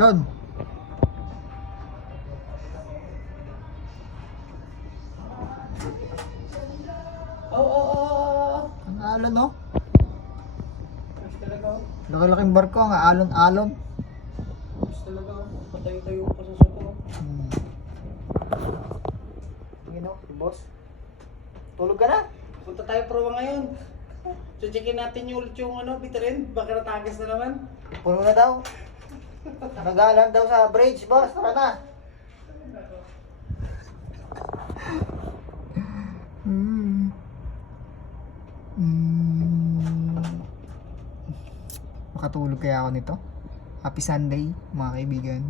alon. Ang alon, no? Laki-laking barko, ang alon-alon. Patayo-tayo pa sa suko. Tingin o, boss. Tulog ka na? Punta tayo prowa ngayon. So checkin natin yung ulit yung bituin. Baka natagas na naman. Puno na daw. Nagalan daw sa bridge, boss. Tara na. Makatulog kaya ako nito? Happy Sunday, mga kaibigan.